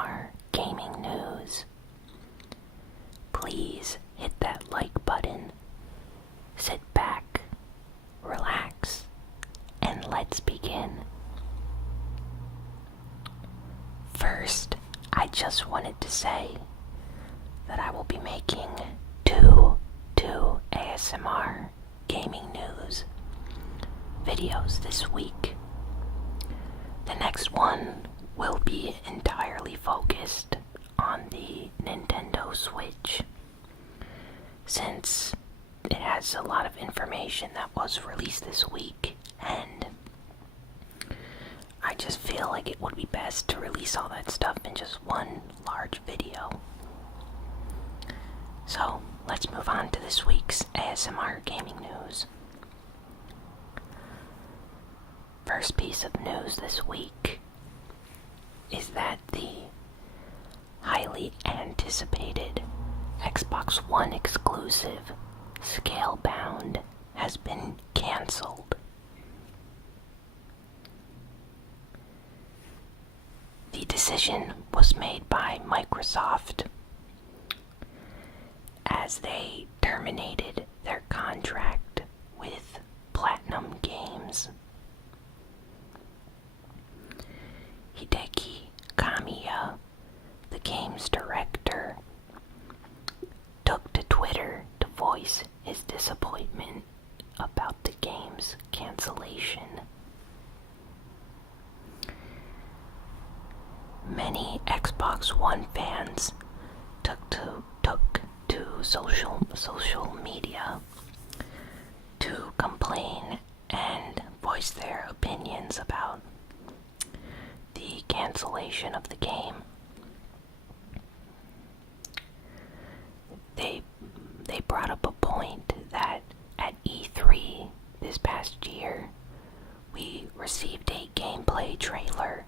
ASMR gaming news. Please hit that like button, sit back, relax, and let's begin. First, I just wanted to say that I will be making two ASMR gaming news videos this week. The next one will be entirely focused on the Nintendo Switch, since it has a lot of information that was released this week, and I just feel like it would be best to release all that stuff in just one large video. So, let's move on to this week's ASMR gaming news. First piece of news this week is that the highly anticipated Xbox One exclusive Scalebound has been canceled. The decision was made by Microsoft as they terminated their contract with Platinum Games. Hideki Kamiya, the game's director, took to Twitter to voice his disappointment about the game's cancellation. Many Xbox One fans took to social media to complain and voice their opinions about the cancellation of the game. They brought up a point that at E3 this past year, we received a gameplay trailer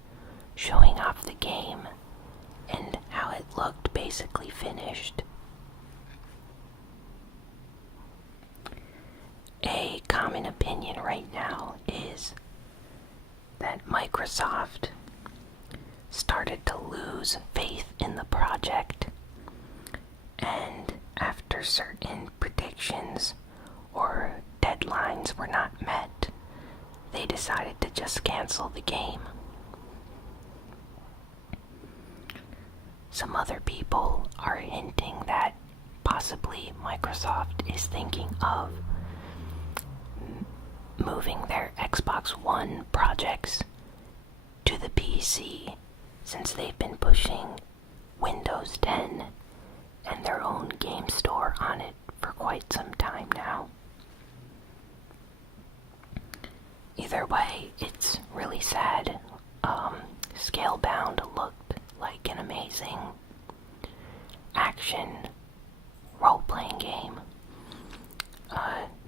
showing off the game and how it looked basically finished. A common opinion right now is that Microsoft started to lose faith in the project, and after certain predictions or deadlines were not met, they decided to just cancel the game. Some other people are hinting that possibly Microsoft is thinking of moving their Xbox One projects to the PC, since they've been pushing Windows 10 and their own game store on it for quite some time now. Either way, it's really sad. Scalebound looked like an amazing action role-playing game.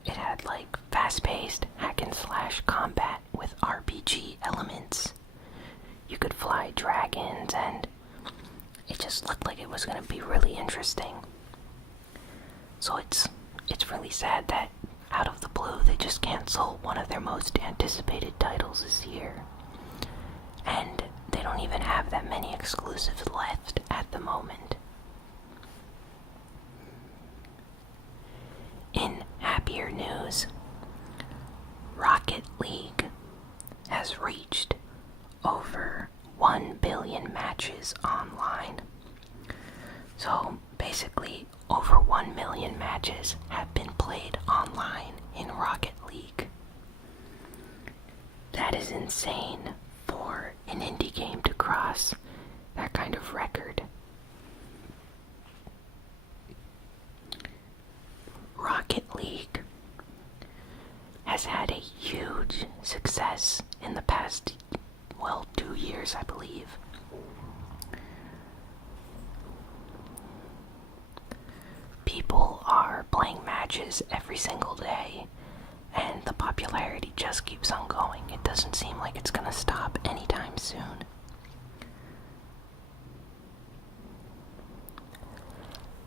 It had like fast-paced hack-and-slash combat with RPG elements. You could fly dragons, and it just looked like it was going to be really interesting. So it's really sad that out of the blue they just cancel one of their most anticipated titles this year. And they don't even have that many exclusives left at the moment. In happier news, Rocket League has reached over 1 billion matches online. So basically, over 1 million matches have been played online in Rocket League. That is insane for an indie game to cross that kind of record. Rocket League has had a huge success in the past, 2 years, I believe. People are playing matches every single day, and the popularity just keeps on going. It doesn't seem like it's gonna stop anytime soon.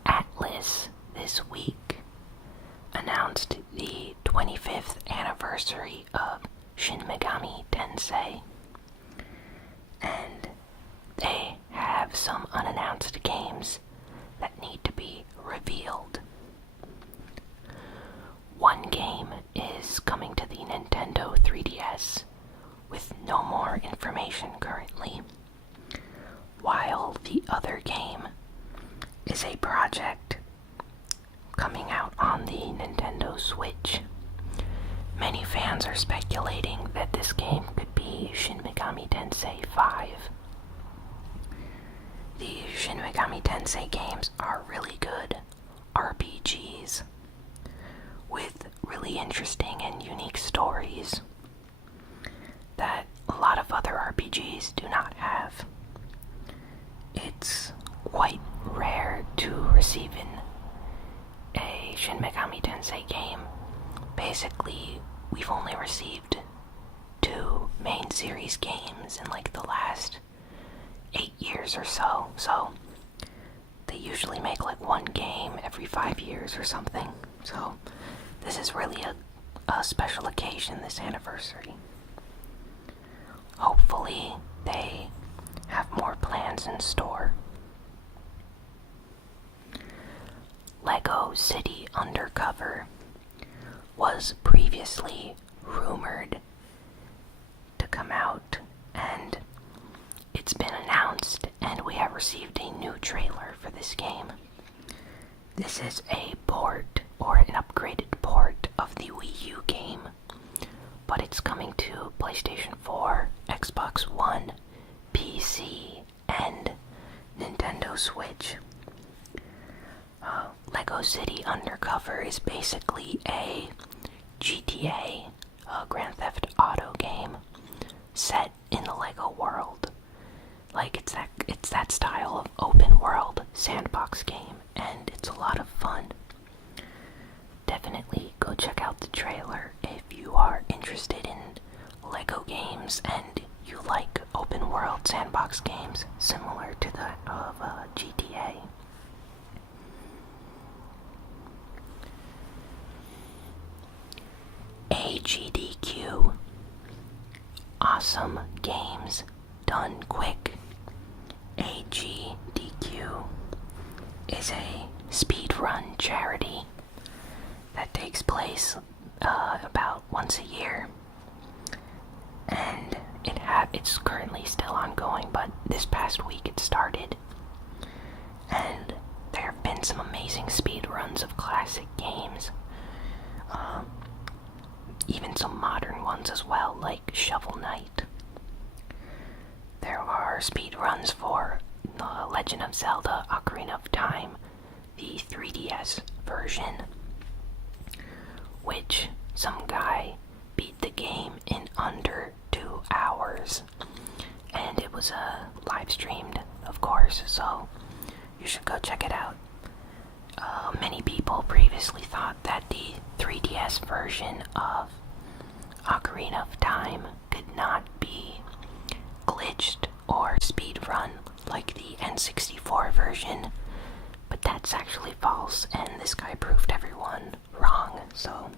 Atlas this week announced the 25th anniversary of Shin Megami Tensei, and they have some unannounced games that need to be revealed. One game is coming to the Nintendo 3DS with no more information currently, while the other game is a project coming out on the Nintendo Switch. Many fans are speculating that this game could be Shin Megami Tensei 5. The Shin Megami Tensei games are really good RPGs with really interesting and unique stories that a lot of other RPGs do not have. It's quite rare to receive in a Shin Megami Tensei game. Basically, we've only received 2 main series games in like the last 8 years or so. So they usually make like 1 game every 5 years or something. So this is really a special occasion, this anniversary. Hopefully they have more plans in store. Lego City Undercover was previously rumored to come out, and it's been announced, and we have received a new trailer for this game. This is a port, or an upgraded port, of the Wii U game, but it's coming to PlayStation 4, Xbox One, PC, and Nintendo Switch. Lego City Undercover is basically a GTA, Grand Theft Auto game set in the Lego world. Like, it's that style of open world sandbox game, and it's a lot of fun. Definitely go check out the trailer if you are interested in Lego games and you like open world sandbox games similar to that of GTA. AGDQ. Awesome games done quick. AGDQ is a speedrun charity that takes place about once a year, and it's currently still ongoing, but this past week it started, and there have been some amazing speedruns of classic games. Even some modern ones as well, like Shovel Knight. There are speedruns for The Legend of Zelda Ocarina of Time, the 3DS version, which some guy beat the game in under 2 hours. And it was live streamed, of course, so you should go check it out. Many people previously thought that the 3DS version of Ocarina of Time could not be glitched or speedrun like the N64 version, but that's actually false, and this guy proved everyone wrong. So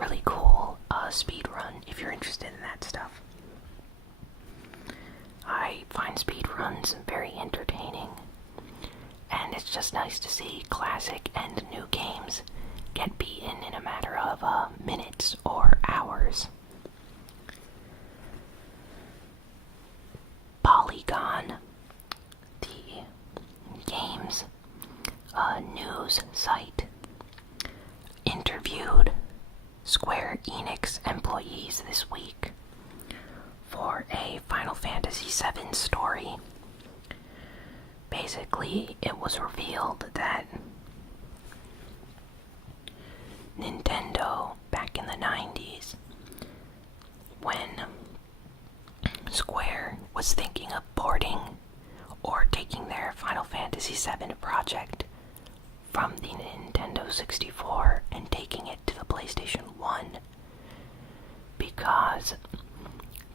really cool speedrun if you're interested in that stuff. I find speedruns very entertaining, and it's just nice to see classic and new games get beaten in a matter of minutes or hours. Polygon, the game's news site, interviewed Square Enix employees this week for a Final Fantasy VII story. Basically, it was revealed that Nintendo, back in the 90s, when Square was thinking of porting or taking their Final Fantasy VII project from the Nintendo 64 and taking it to the PlayStation 1, because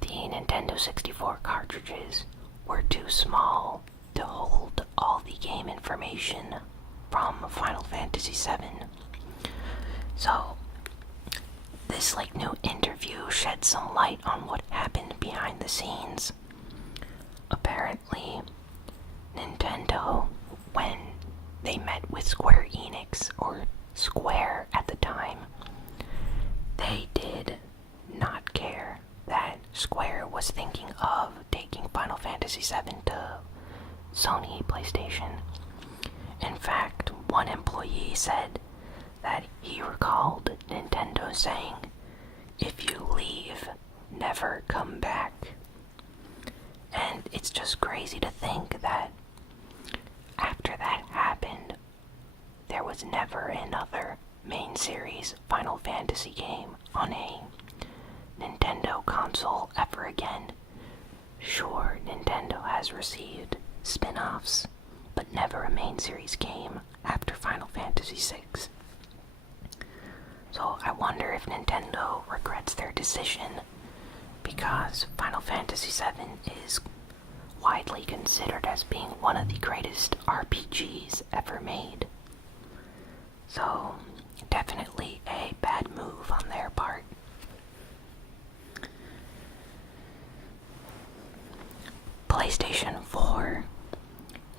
the Nintendo 64 cartridges were too small to hold all the game information from Final Fantasy VII. So this new interview shed some light on what happened behind the scenes. Apparently, Sony PlayStation. In fact, one employee said that he recalled Nintendo saying, "If you leave, never come back." And it's just crazy to think that after that happened, there was never another main series Final Fantasy game on a Nintendo console ever again. Sure, Nintendo has received spin-offs, but never a main series game after Final Fantasy VI. So I wonder if Nintendo regrets their decision, because Final Fantasy VII is widely considered as being one of the greatest RPGs ever made. So, definitely a bad move on their part. PlayStation 4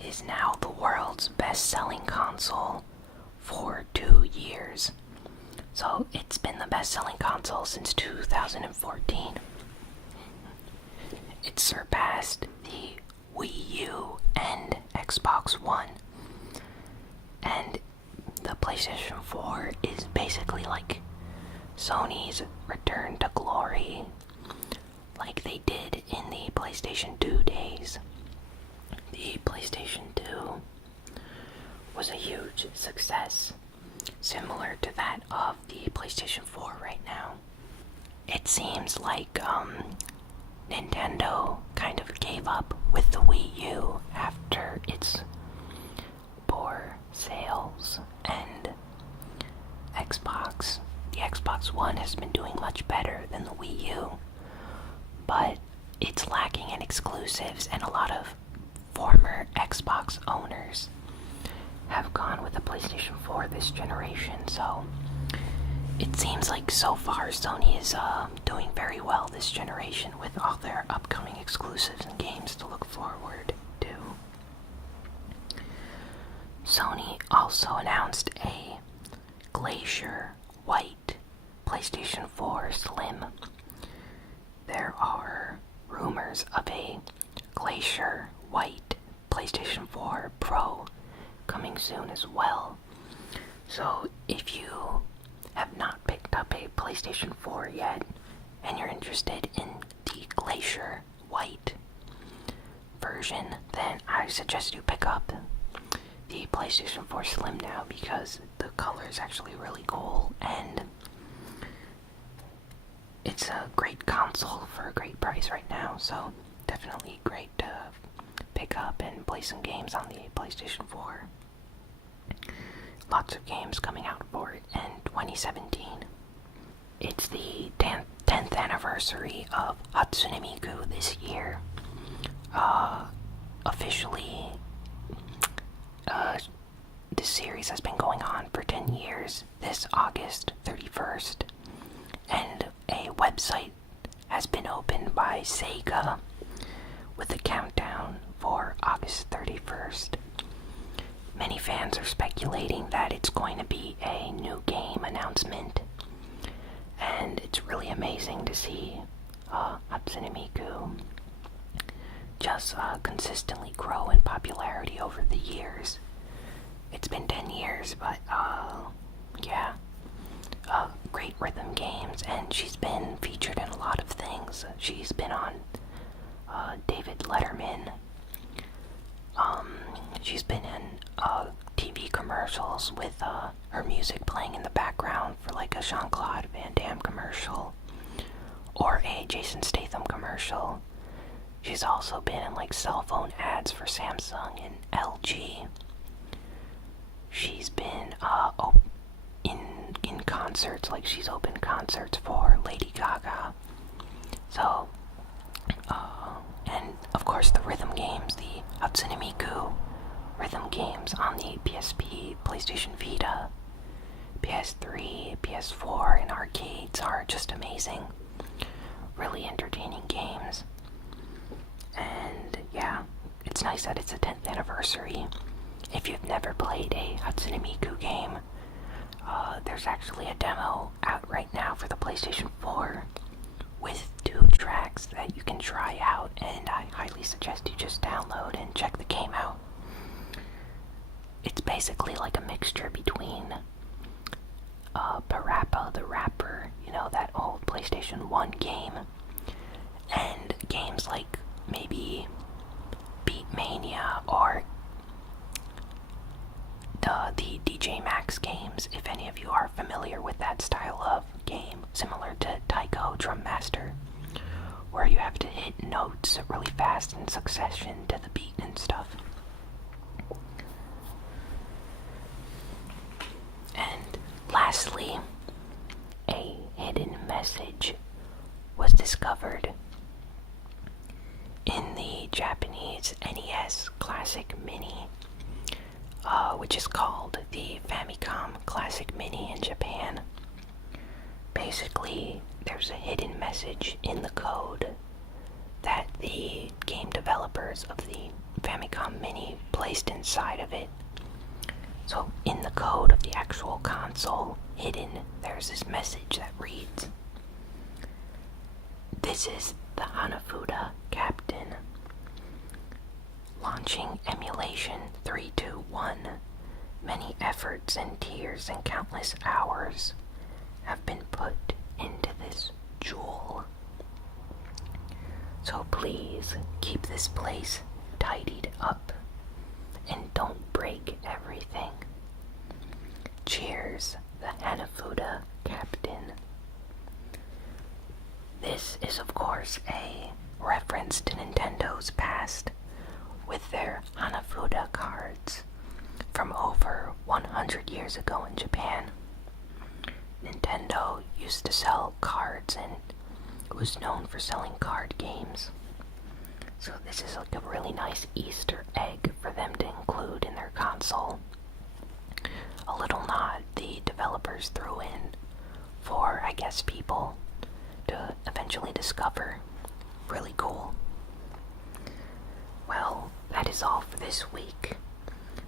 is now the world's best-selling console for 2 years. So it's been the best-selling console since 2014. It surpassed the Wii U and Xbox One. And the PlayStation 4 is basically like Sony's return to glory, like they did in the PlayStation 2 days. The PlayStation 2 was a huge success, similar to that of the PlayStation 4 right now. It seems like Nintendo kind of gave up with the Wii U after its poor sales, and the Xbox One has been doing much better than the Wii U, but it's lacking in exclusives, and a lot of former Xbox owners have gone with the PlayStation 4 this generation, so it seems like so far Sony is doing very well this generation with all their upcoming exclusives and games to look forward to. Sony also announced a Glacier White PlayStation 4 Slim. There are rumors of a Glacier White PlayStation 4 Pro coming soon as well. So if you have not picked up a PlayStation 4 yet, and you're interested in the Glacier White version, then I suggest you pick up the PlayStation 4 Slim now, because the color is actually really cool, and it's a great console for a great price right now, so definitely great to pick up and play some games on the PlayStation 4. Lots of games coming out for it in 2017. It's the 10th anniversary of Hatsune Miku this year. Officially, this series has been going on for 10 years this August 31st, and a website has been opened by Sega with a countdown for August 31st. Many fans are speculating that it's going to be a new game announcement, and it's really amazing to see Hatsune Miku just consistently grow in popularity over the years. It's been 10 years, but yeah, great rhythm games, and she's been featured in a lot of things. She's been on David Letterman. She's been in TV commercials with her music playing in the background for like a Jean-Claude Van Damme commercial or a Jason Statham commercial. She's also been in like cell phone ads for Samsung and LG. She's been in concerts, like she's opened concerts for Lady Gaga. So, and of course the rhythm games, the Hatsune Miku rhythm games on the PSP, PlayStation Vita, PS3, PS4, and arcades are just amazing. Really entertaining games. And yeah, it's nice that it's the 10th anniversary. If you've never played a Hatsune Miku game, there's actually a demo out right now for the PlayStation 4 with 2 tracks that you can try out, and I highly suggest you just download and check the game out. basically like a mixture between Parappa the Rapper, you know, that old PlayStation 1 game, and games like maybe Beatmania or the DJ Maxx games, if any of you are familiar with that style of game, similar to Taiko Drum Master, where you have to hit notes really fast in succession to the beat and stuff. And lastly, a hidden message was discovered in the Japanese NES Classic Mini, which is called the Famicom Classic Mini in Japan. Basically, there's a hidden message in the code that the game developers of the Famicom Mini placed inside of it. So in the code of the actual console, hidden, there's this message that reads, "This is the Hanafuda Captain. Launching emulation 321. Many efforts and tears and countless hours have been put into this jewel. So please keep this place tidied up and don't break everything. Cheers, the Hanafuda Captain." This is, of course, a reference to Nintendo's past with their Hanafuda cards from over 100 years ago in Japan. Nintendo used to sell cards and was known for selling card games. So this is like a really nice Easter egg for them to include in their console. A little nod the developers threw in for, I guess, people to eventually discover. Really cool. Well, that is all for this week.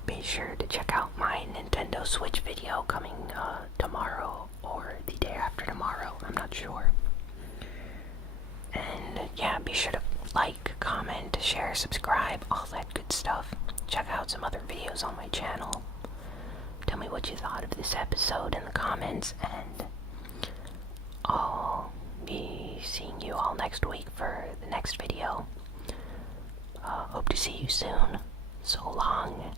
Be sure to check out my Nintendo Switch video coming tomorrow or the day after tomorrow. I'm not sure. And yeah, be sure to like, comment, share, subscribe, all that good stuff. Check out some other videos on my channel. Tell me what you thought of this episode in the comments, and I'll be seeing you all next week for the next video. Hope to see you soon. So long.